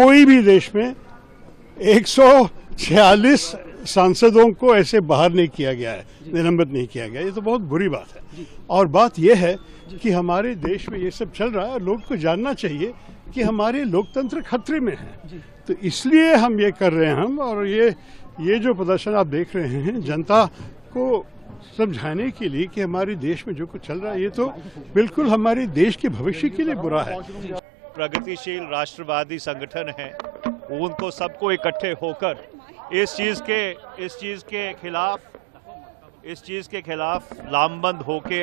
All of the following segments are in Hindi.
कोई भी देश में 146 सांसदों को ऐसे बाहर नहीं किया गया है, निलंबित नहीं किया गया। ये तो बहुत बुरी बात है। और बात यह है कि हमारे देश में ये सब चल रहा है और लोग को जानना चाहिए कि हमारे लोकतंत्र खतरे में है। तो इसलिए हम ये कर रहे हैं और ये जो प्रदर्शन आप देख रहे हैं जनता को समझाने के लिए कि हमारे देश में जो कुछ चल रहा है ये तो बिल्कुल हमारे देश के भविष्य के लिए बुरा है। प्रगतिशील राष्ट्रवादी संगठन है, उनको सबको इकट्ठे होकर इस चीज के खिलाफ लामबंद होके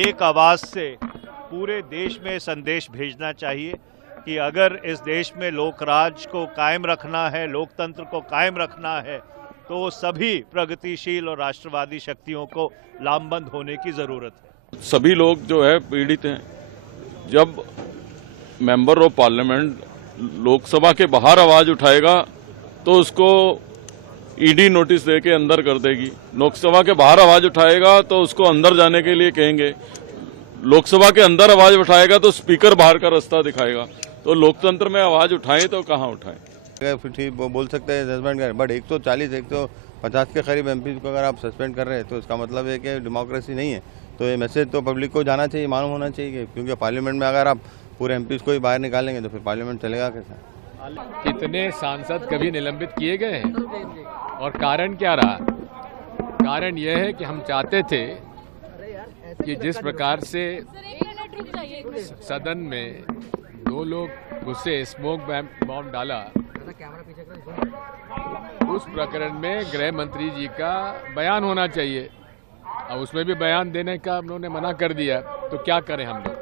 एक आवाज से पूरे देश में संदेश भेजना चाहिए कि अगर इस देश में लोकराज को कायम रखना है, लोकतंत्र को कायम रखना है, तो सभी प्रगतिशील और राष्ट्रवादी शक्तियों को लामबंद होने की जरूरत है। सभी लोग जो है पीड़ित हैं। जब मेंबर ऑफ पार्लियामेंट लोकसभा के बाहर आवाज उठाएगा तो उसको ईडी नोटिस देके अंदर कर देगी। लोकसभा के बाहर आवाज उठाएगा तो उसको अंदर जाने के लिए कहेंगे। लोकसभा के अंदर आवाज उठाएगा तो स्पीकर बाहर का रास्ता दिखाएगा। तो लोकतंत्र में आवाज उठाएं तो कहाँ उठाएं? फिर ठीक बोल सकते हैं सस्पेंड करें, बट 140 150 के करीब एमपी को अगर आप सस्पेंड कर रहे हैं तो इसका मतलब है कि डेमोक्रेसी नहीं है। तो ये मैसेज तो पब्लिक को जाना चाहिए, मालूम होना चाहिए, क्योंकि पार्लियामेंट में अगर आप पूरे एमपी को ही बाहर निकालेंगे तो फिर पार्लियामेंट चलेगा कैसा? कितने सांसद कभी निलंबित किए गए हैं और कारण क्या रहा? कारण यह है कि हम चाहते थे कि जिस प्रकार से सदन में 2 लोग घुसे, स्मोक बॉम्ब डाला, उस प्रकरण में गृह मंत्री जी का बयान होना चाहिए। अब उसमें भी बयान देने का उन्होंने मना कर दिया, तो क्या करें हम लोग?